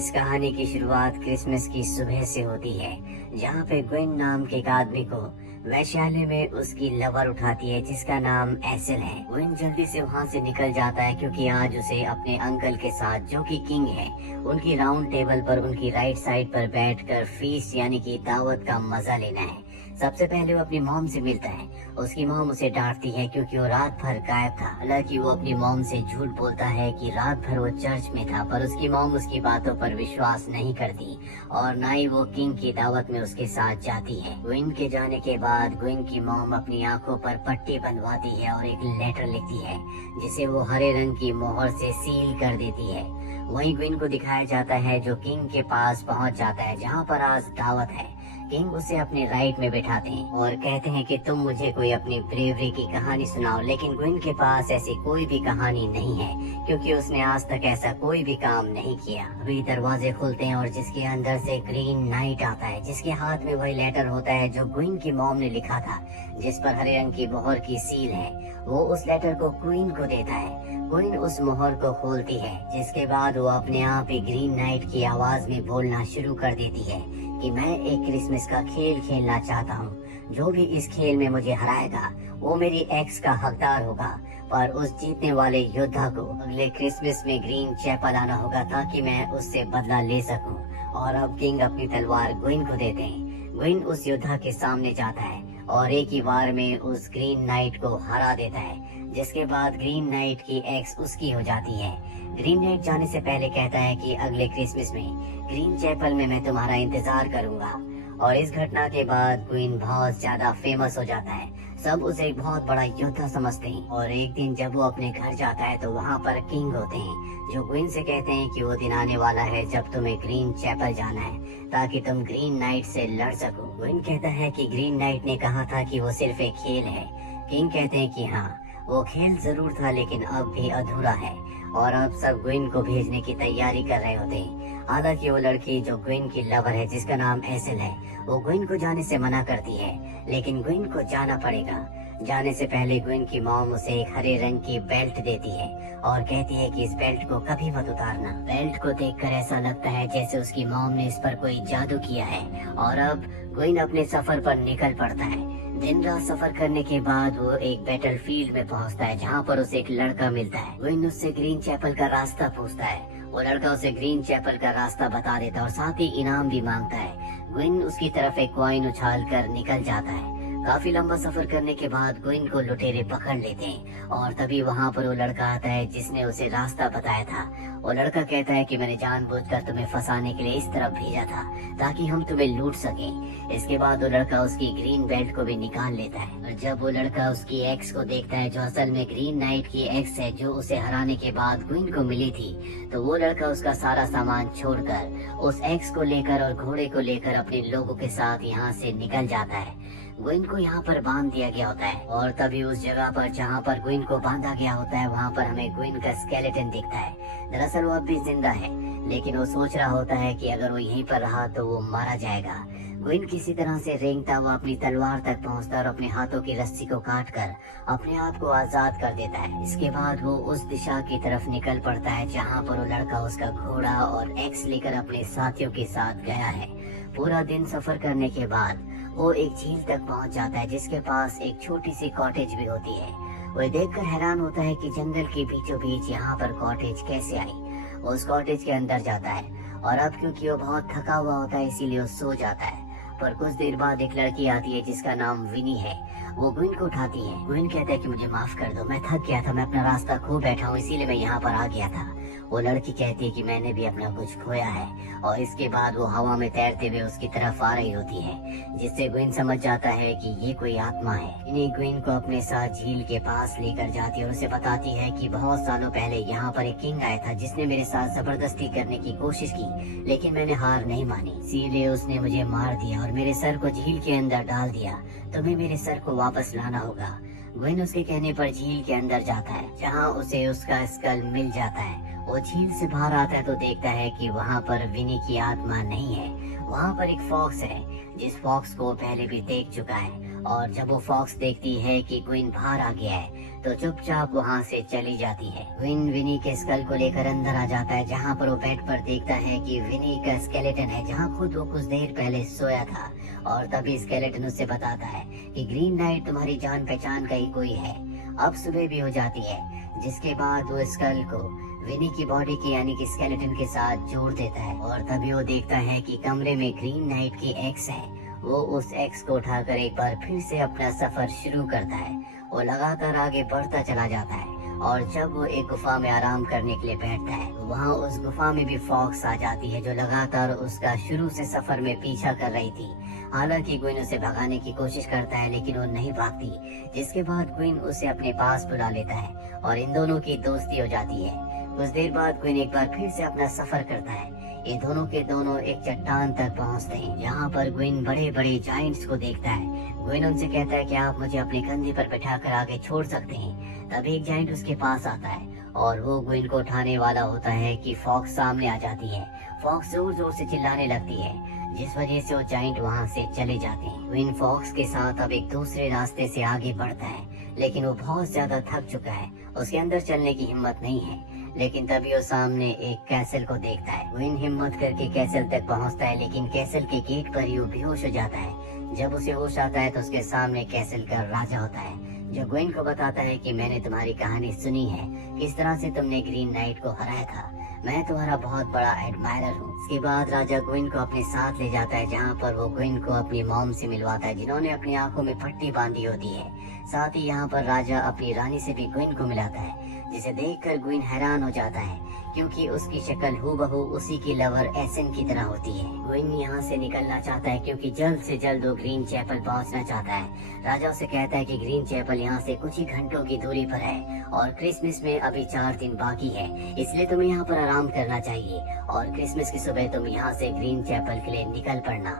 इस कहानी की शुरुआत क्रिसमस की सुबह से होती है, जहाँ पे ग्वेन नाम के एक आदमी को वैश्यालय में उसकी लवर उठाती है जिसका नाम एसेल है। ग्वेन जल्दी से वहाँ से निकल जाता है क्योंकि आज उसे अपने अंकल के साथ, जो कि किंग है, उनकी राउंड टेबल पर उनकी राइट साइड पर बैठकर फीस्ट यानी कि दावत का मजा लेना है। सबसे पहले वो अपनी मॉम से मिलता है। उसकी मॉम उसे डांटती है क्योंकि वो रात भर गायब था। हालांकि वो अपनी मॉम से झूठ बोलता है कि रात भर वो चर्च में था, पर उसकी मॉम उसकी बातों पर विश्वास नहीं करती और ना ही वो किंग की दावत में उसके साथ जाती है। ग्वेन के जाने के बाद ग्वेन की मॉम अपनी आंखों पर पट्टी बंधवाती है और एक लेटर लिखती है जिसे वो हरे रंग की मोहर से सील कर देती है। वहीं ग्वेन को दिखाया जाता है जो किंग के पास पहुंच जाता है जहां पर आज दावत है। किंग उसे अपने राइट में बैठाते हैं और कहते हैं कि तुम मुझे कोई अपनी ब्रेवरी की कहानी सुनाओ, लेकिन ग्वेन के पास ऐसी कोई भी कहानी नहीं है क्योंकि उसने आज तक ऐसा कोई भी काम नहीं किया। अभी दरवाजे खुलते हैं और जिसके अंदर से ग्रीन नाइट आता है, जिसके हाथ में वही लेटर होता है जो ग्वेन की मॉम ने लिखा था, जिस पर हरे रंग की मोहर की सील है। वो उस लेटर को क्वीन को देता है। क्वीन उस मोहर को खोलती है, जिसके बाद वो अपने आप ही ग्रीन नाइट की आवाज में बोलना शुरू कर देती है कि मैं एक क्रिसमस का खेल खेलना चाहता हूँ। जो भी इस खेल में मुझे हराएगा वो मेरी एक्स का हकदार होगा, पर उस जीतने वाले योद्धा को अगले क्रिसमस में ग्रीन चैपल आना होगा ताकि मैं उससे बदला ले सकूं। और अब किंग अपनी तलवार ग्वेन को देते हैं। ग्वेन उस योद्धा के सामने जाता है और एक ही बार में उस ग्रीन नाइट को हरा देता है, जिसके बाद ग्रीन नाइट की एक्स उसकी हो जाती है। ग्रीन नाइट जाने से पहले कहता है कि अगले क्रिसमस में ग्रीन चैपल में मैं तुम्हारा इंतजार करूंगा। और इस घटना के बाद क्वीन बहुत ज्यादा फेमस हो जाता है। सब उसे एक बहुत बड़ा योद्धा समझते हैं और एक दिन जब वो अपने घर जाता है तो वहाँ पर किंग होते हैं जो क्वीन से कहते हैं कि वो दिन आने वाला है जब तुम्हें ग्रीन चैपल जाना है ताकि तुम ग्रीन नाइट से लड़ सको। क्वीन कहता है कि ग्रीन नाइट ने कहा था कि वो सिर्फ एक खेल है। किंग कहते हैं कि हाँ, वो खेल जरूर था लेकिन अब भी अधूरा है और अब सब ग्वेन को भेजने की तैयारी कर रहे होते हैं। हालांकि वो लड़की जो ग्वेन की लवर है जिसका नाम एसेल है, वो ग्वेन को जाने से मना करती है, लेकिन ग्वेन को जाना पड़ेगा। जाने से पहले ग्वेन की मॉम उसे एक हरे रंग की बेल्ट देती है और कहती है कि इस बेल्ट को कभी मत उतारना। बेल्ट को देखकर ऐसा लगता है जैसे उसकी मॉम ने इस पर कोई जादू किया है और अब ग्वेन अपने सफर पर निकल पड़ता है। दिन रात सफर करने के बाद वो एक बैटल फील्ड में पहुंचता है जहां पर उसे एक लड़का मिलता है। ग्वेन उससे ग्रीन चैपल का रास्ता पूछता है। वो लड़का उसे ग्रीन चैपल का रास्ता बता देता है और साथ ही इनाम भी मांगता है। ग्वेन उसकी तरफ एक कॉइन उछाल कर निकल जाता है। काफी लंबा सफर करने के बाद ग्वेन को लुटेरे पकड़ लेते हैं और तभी वहाँ पर वो लड़का आता है जिसने उसे रास्ता बताया था। वो लड़का कहता है कि मैंने जानबूझकर तुम्हें फंसाने के लिए इस तरफ भेजा था ताकि हम तुम्हें लूट सकें। इसके बाद वो लड़का उसकी ग्रीन बेल्ट को भी निकाल लेता है और जब वो लड़का उसकी एक्स को देखता है जो असल में ग्रीन नाइट की एक्स है जो उसे हराने के बाद ग्वेन को मिली थी, तो वो लड़का उसका सारा सामान छोड़कर उस एक्स को लेकर और घोड़े को लेकर अपने लोगों के साथ यहाँ से निकल जाता है। ग्वेन को यहाँ पर बांध दिया गया होता है और तभी उस जगह पर जहाँ पर ग्वेन को बांधा गया होता है वहाँ पर हमें ग्वेन का स्केलेटन दिखता है। दरअसल वो अब भी जिंदा है, लेकिन वो सोच रहा होता है कि अगर वो यहीं पर रहा तो वो मारा जाएगा। ग्वेन किसी तरह से रेंगता हुआ अपनी तलवार तक पहुंचता और अपने हाथों की रस्सी को काटकर अपने आप को आजाद कर देता है। इसके बाद वो उस दिशा की तरफ निकल पड़ता है जहाँ पर वो लड़का उसका घोड़ा और एक्स लेकर अपने साथियों के साथ गया है। पूरा दिन सफर करने के बाद वो एक झील तक पहुंच जाता है जिसके पास एक छोटी सी कॉटेज भी होती है। वो देखकर हैरान होता है कि जंगल के बीचों बीच यहाँ पर कॉटेज कैसे आई। वो उस कॉटेज के अंदर जाता है और अब क्योंकि वो बहुत थका हुआ होता है इसीलिए वो सो जाता है। पर कुछ देर बाद एक लड़की आती है जिसका नाम विनी है। वो ग्वेन को उठाती है। ग्वेन कहता है कि मुझे माफ कर दो, मैं थक गया था, मैं अपना रास्ता खो बैठा हूँ इसीलिए मैं यहाँ पर आ गया था। वो लड़की कहती है कि मैंने भी अपना कुछ खोया है और इसके बाद वो हवा में तैरते हुए उसकी तरफ आ रही होती है, जिससे ग्वेन समझ जाता है कि ये कोई आत्मा है। इन्हीं ग्वेन को अपने साथ झील के पास लेकर जाती है और उसे बताती है कि बहुत सालों पहले यहाँ पर एक किंग आया था जिसने मेरे साथ जबरदस्ती करने की कोशिश की, लेकिन मैंने हार नहीं मानी, इसीलिए उसने मुझे मार दिया और मेरे सर को झील के अंदर डाल दिया। तुम्हें मेरे सर को वापस लाना होगा। ग्वेन उसके कहने पर झील के अंदर जाता है जहाँ उसे उसका स्कल मिल जाता है। वो झील से बाहर आता है तो देखता है कि वहाँ पर विनी की आत्मा नहीं है, वहाँ पर एक फॉक्स है जिस फॉक्स को पहले भी देख चुका है। और जब वो फॉक्स देखती है कि ग्विन बाहर आ गया है तो चुपचाप वहाँ से चली जाती है। ग्विन विनी के स्कल को लेकर अंदर आ जाता है, जहाँ पर वो बेड पर देखता है कि विनी का स्केलेटन है जहाँ खुद वो कुछ देर पहले सोया था। और तभी स्केलेटन उससे बताता है कि ग्रीन नाइट तुम्हारी जान पहचान का ही कोई है। अब सुबह भी हो जाती है, जिसके बाद वो स्कल को विनी की बॉडी के यानी कि स्केलेटन के साथ जोड़ देता है। और तभी वो देखता है कि कमरे में ग्रीन नाइट की एक्स है। वो उस एक्स को उठाकर एक बार फिर से अपना सफर शुरू करता है। वो लगातार आगे बढ़ता चला जाता है और जब वो एक गुफा में आराम करने के लिए बैठता है तो वहाँ उस गुफा में भी फॉक्स आ जाती है जो लगातार उसका शुरू से सफर में पीछा कर रही थी। हालांकि ग्विन उसे भगाने की कोशिश करता है लेकिन वो नहीं भागती, जिसके बाद ग्विन उसे अपने पास बुला लेता है और इन दोनों की दोस्ती हो जाती है। कुछ देर बाद ग्विन एक बार फिर से अपना सफर करता है। ये दोनों के दोनों एक चट्टान तक पहुंचते हैं जहाँ पर ग्विन बड़े बड़े जायंट्स को देखता है। ग्विन उनसे कहता है कि आप मुझे अपने कंधे पर बैठाकर आगे छोड़ सकते हैं। तभी एक जायंट उसके पास आता है और वो ग्विन को उठाने वाला होता है कि फॉक्स सामने आ जाती है। फॉक्स जोर जोर से चिल्लाने लगती है, जिस वजह से वो जायंट वहाँ से चले जाते हैं। ग्विन फॉक्स के साथ अब एक दूसरे रास्ते से आगे बढ़ता है, लेकिन वो बहुत ज्यादा थक चुका है, उसके अंदर चलने की हिम्मत नहीं है। लेकिन तभी वो सामने एक कैसल को देखता है। ग्विन हिम्मत करके कैसल तक पहुंचता है, लेकिन कैसल के गेट पर ही वो बेहोश हो जाता है। जब उसे होश आता है तो उसके सामने कैसल का राजा होता है, जो ग्विन को बताता है कि मैंने तुम्हारी कहानी सुनी है, किस तरह से तुमने ग्रीन नाइट को हराया था। मैं तुम्हारा बहुत बड़ा एडमायरर हूँ। इसके बाद राजा ग्विन को अपने साथ ले जाता है, जहाँ पर वो ग्विन को अपनी मॉम से मिलवाता है, जिन्होंने अपनी आंखों में पट्टी बांधी होती है। साथ ही यहाँ पर राजा अपनी रानी से भी ग्विन को मिलाता है, जिसे देखकर ग्विन हैरान हो जाता है क्योंकि उसकी शक्ल हूबहू उसी की लवर एसन की तरह होती है। ग्विन यहाँ से निकलना चाहता है क्योंकि जल्द से जल्द वो ग्रीन चैपल पहुँचना चाहता है। राजा उसे कहता है कि ग्रीन चैपल यहाँ से कुछ ही घंटों की दूरी पर है और क्रिसमस में अभी 4 दिन बाकी है, इसलिए तुम्हें यहाँ पर आराम करना चाहिए और क्रिसमस की सुबह तुम यहाँ से ग्रीन चैपल के लिए निकल पड़ना।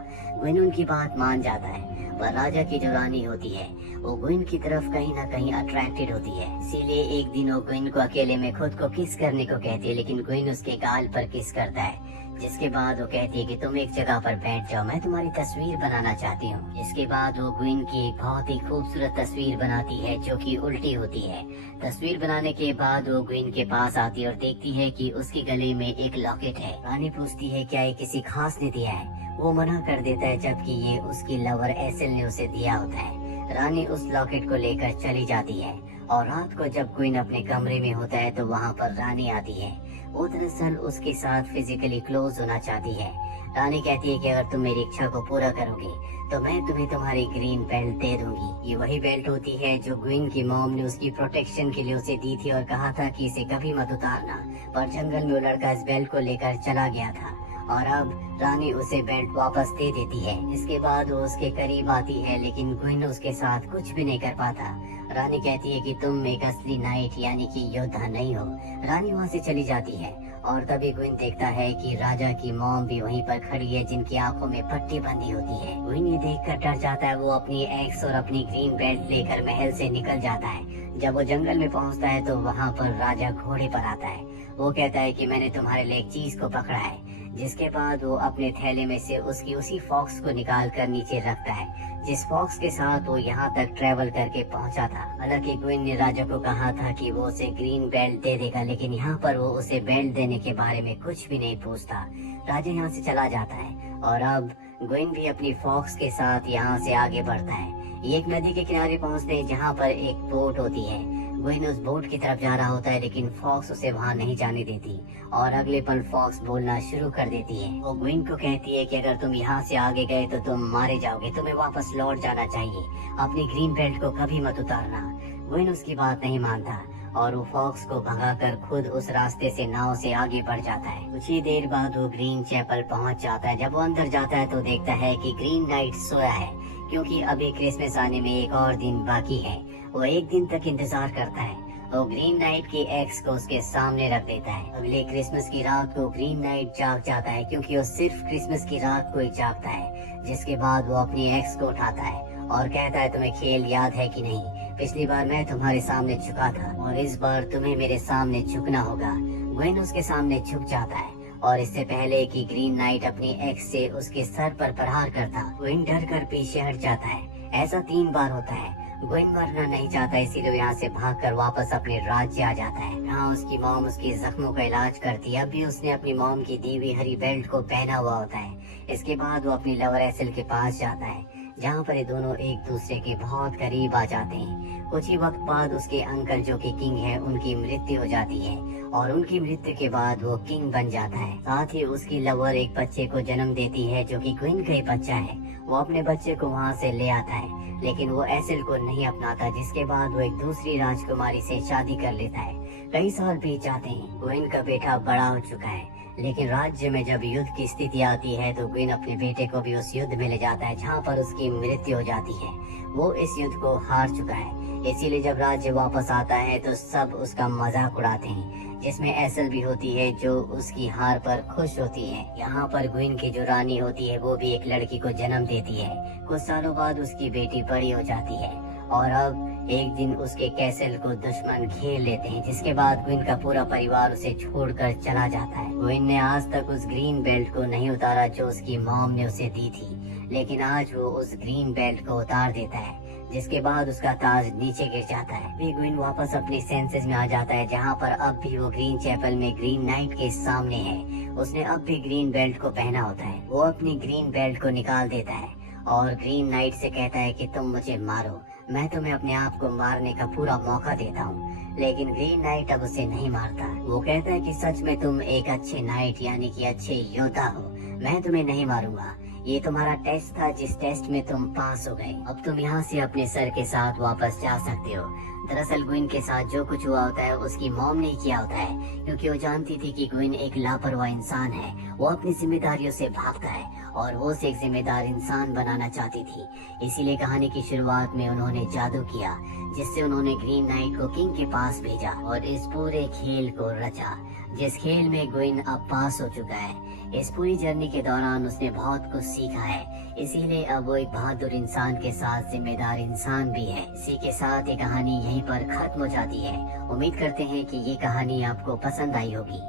ग्विन उनकी बात मान जाता है, पर राजा की जो रानी होती है वो ग्विन की तरफ कहीं ना कहीं अट्रैक्टेड होती है। इसीलिए एक दिन वो ग्विन को अकेले में खुद को किस करने को कहती है, लेकिन ग्विन उसके गाल पर किस करता है। जिसके बाद वो कहती है कि तुम एक जगह पर बैठ जाओ, मैं तुम्हारी तस्वीर बनाना चाहती हूँ। इसके बाद वो ग्विन की एक बहुत ही खूबसूरत तस्वीर बनाती है जो कि उल्टी होती है। तस्वीर बनाने के बाद वो ग्विन के पास आती है और देखती है कि उसके गले में एक लॉकेट है। रानी पूछती है क्या ये किसी खास ने दिया है। वो मना कर देता है, जबकि ये उसकी लवर एसेल ने उसे दिया होता है। रानी उस लॉकेट को लेकर चली जाती है और रात को जब क्वीन अपने कमरे में होता है तो वहाँ पर रानी आती है। वो दरअसल उसके साथ फिजिकली क्लोज होना चाहती है। रानी कहती है कि अगर तुम मेरी इच्छा को पूरा करोगे तो मैं तुम्हें तुम्हारी ग्रीन बेल्ट दे दूंगी। ये वही बेल्ट होती है जो ग्विन की मॉम ने उसकी प्रोटेक्शन के लिए उसे दी थी और कहा था कि इसे कभी मत उतारना, पर जंगल में वो लड़का इस बेल्ट को लेकर चला गया था और अब रानी उसे बेल्ट वापस दे देती है। इसके बाद वो उसके करीब आती है, लेकिन ग्विन उसके साथ कुछ भी नहीं कर पाता। रानी कहती है कि तुम एक असली नाइट यानी कि योद्धा नहीं हो। रानी वहाँ से चली जाती है और तभी ग्विन देखता है कि राजा की मॉम भी वहीं पर खड़ी है, जिनकी आंखों में पट्टी बंधी होती है। ग्विन ये देखकर डर जाता है। वो अपनी एक्स और अपनी ग्रीन बेल्ट लेकर महल से निकल जाता है। जब वो जंगल में पहुँचता है तो वहाँ पर राजा घोड़े पर आता है। वो कहता है कि मैंने तुम्हारे लिए एक चीज को पकड़ा है। जिसके बाद वो अपने थैले में से उसकी उसी फॉक्स को निकाल कर नीचे रखता है, जिस फॉक्स के साथ वो यहाँ तक ट्रेवल करके पहुँचा था। हालांकि ग्विन ने राजा को कहा था कि वो उसे ग्रीन बेल्ट दे देगा, लेकिन यहाँ पर वो उसे बेल्ट देने के बारे में कुछ भी नहीं पूछता। राजा यहाँ से चला जाता है और अब ग्विन भी अपनी फॉक्स के साथ यहाँ से आगे बढ़ता है। ये एक नदी के किनारे पहुँचते हैं जहाँ पर एक बोट होती है। ग्विन उस बोट की तरफ जा रहा होता है, लेकिन फॉक्स उसे वहाँ नहीं जाने देती और अगले पल फॉक्स बोलना शुरू कर देती है। वो ग्विन को कहती है कि अगर तुम यहाँ से आगे गए तो तुम मारे जाओगे, तुम्हें वापस लौट जाना चाहिए, अपनी ग्रीन बेल्ट को कभी मत उतारना। ग्विन उसकी बात नहीं मानता और वो फॉक्स को भगाकर खुद उस रास्ते से नाव से आगे बढ़ जाता है। कुछ ही देर बाद वो ग्रीन चैपल पहुँच जाता है। जब वो अंदर जाता है तो देखता है कि ग्रीन नाइट सोया है, क्योंकि अभी क्रिसमस आने में एक और दिन बाकी है। वो एक दिन तक इंतजार करता है। वो ग्रीन नाइट की एक्स को उसके सामने रख देता है। अगले क्रिसमस की रात को ग्रीन नाइट जाग जाता है, क्योंकि वो सिर्फ क्रिसमस की रात को ही जागता है। जिसके बाद वो अपनी एक्स को उठाता है और कहता है तुम्हें खेल याद है कि नहीं, पिछली बार मैं तुम्हारे सामने झुका था और इस बार तुम्हें मेरे सामने झुकना होगा। ग्वेन उसके सामने झुक जाता है और इससे पहले कि ग्रीन नाइट अपनी एक्स से उसके सर पर प्रहार करता, ग्वेन डर कर पीछे हट जाता है। ऐसा 3 बार होता है। ग्वेन मरना नहीं चाहता, इसीलिए यहाँ से भागकर वापस अपने राज्य आ जाता है। यहाँ उसकी मॉम उसकी जख्मों का इलाज करती है। अभी उसने अपनी मॉम की दी हुई हरी बेल्ट को पहना हुआ होता है। इसके बाद वो अपनी लवर एसेल के पास जाता है, जहाँ पर ये दोनों एक दूसरे के बहुत करीब आ जाते हैं। कुछ ही वक्त बाद उसके अंकल जो कि किंग है, उनकी मृत्यु हो जाती है और उनकी मृत्यु के बाद वो किंग बन जाता है। साथ ही उसकी लवर एक बच्चे को जन्म देती है जो कि क्वीन का ही बच्चा है। वो अपने बच्चे को वहाँ से ले आता है, लेकिन वो एसेल को नहीं अपनाता, जिसके बाद वो एक दूसरी राजकुमारी से शादी कर लेता है। कई साल बीत जाते हैं। क्वीन का बेटा बड़ा हो चुका है, लेकिन राज्य में जब युद्ध की स्थिति आती है तो क्वीन अपने बेटे को भी उस युद्ध में ले जाता है, जहाँ पर उसकी मृत्यु हो जाती है। वो इस युद्ध को हार चुका है, इसीलिए जब राज्य वापस आता है तो सब उसका मजाक उड़ाते हैं, जिसमें एसेल भी होती है जो उसकी हार पर खुश होती है। यहाँ पर क्वीन की जो रानी होती है वो भी एक लड़की को जन्म देती है। कुछ सालों बाद उसकी बेटी बड़ी हो जाती है और अब एक दिन उसके कैसल को दुश्मन घेर लेते हैं, जिसके बाद क्वीन का पूरा परिवार उसे छोड़कर चला जाता है। क्वीन ने आज तक उस ग्रीन बेल्ट को नहीं उतारा जो उसकी मॉम ने उसे दी थी, लेकिन आज वो उस ग्रीन बेल्ट को उतार देता है, जिसके बाद उसका ताज नीचे गिर जाता है। फिर क्वीन वापस अपनी सेंसेस में आ जाता है, जहाँ पर अब भी वो ग्रीन चैपल में ग्रीन नाइट के सामने है। उसने अब भी ग्रीन बेल्ट को पहना होता है। वो अपनी ग्रीन बेल्ट को निकाल देता है और ग्रीन नाइट से कहता है कि तुम मुझे मारो, मैं तुम्हें अपने आप को मारने का पूरा मौका देता हूँ। लेकिन ग्रीन नाइट अब उसे नहीं मारता। वो कहता है कि सच में तुम एक अच्छे नाइट यानी कि अच्छे योद्धा हो, मैं तुम्हें नहीं मारूंगा। ये तुम्हारा टेस्ट था, जिस टेस्ट में तुम पास हो गए। अब तुम यहाँ से अपने सर के साथ वापस जा सकते हो। दरअसल क्वीन के साथ जो कुछ हुआ होता है उसकी मॉम ने किया होता है, क्योंकि वो जानती थी कि क्वीन एक लापरवाह इंसान है। वो अपनी जिम्मेदारियों से भागता है और वो उसे एक जिम्मेदार इंसान बनाना चाहती थी। इसीलिए कहानी की शुरुआत में उन्होंने जादू किया, जिससे उन्होंने ग्रीन नाइट को किंग के पास भेजा और इस पूरे खेल को रचा, जिस खेल में क्वीन अब पास हो चुका है। इस पूरी जर्नी के दौरान उसने बहुत कुछ सीखा है, इसीलिए अब वो एक बहादुर इंसान के साथ जिम्मेदार इंसान भी है। इसी के साथ ये कहानी यहीं पर खत्म हो जाती है। उम्मीद करते हैं कि ये कहानी आपको पसंद आई होगी।